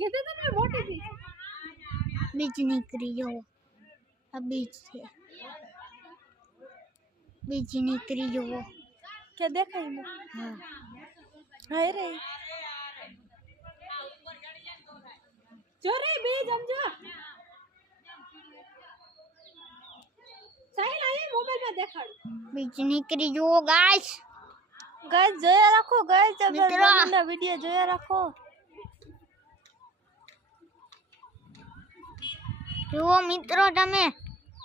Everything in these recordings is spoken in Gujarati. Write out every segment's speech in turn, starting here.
કીધું તો મેં મોટી બીજ. બીજ નીકળી જો આ બીજ છે બીજ નીકળી જો કે દેખાય ને હા હાય રે જો રે બીજ સમજો સાહિલ આયે મોબાઈલ માં દેખાડ બીજ નીકળી જો ગાઈસ ગાઈસ જોયા રાખો ગાઈસ મિત્રો. તમે વિડિયો જોયા રાખો જુઓ મિત્રો તમે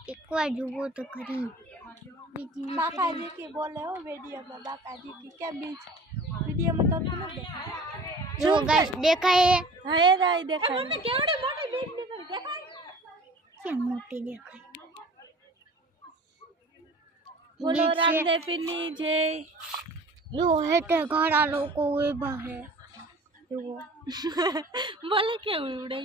એકવાર જુઓ તો ખરી બીજ બાકાજી की बोले हो वीडियो में बाकाजी की क्या बीच वीडियो में तो नहीं देखा જો ગાઈસ દેખાય हाय राय देखा मम्मी केवड़ी मोटी बीच निकल देखाय કેમ મોટી દેખાય बोलो बीच से- रामदेव ની જય જો હેતે ઘણા લોકો ઉભા હે જુઓ બોલે કેવું ઉડે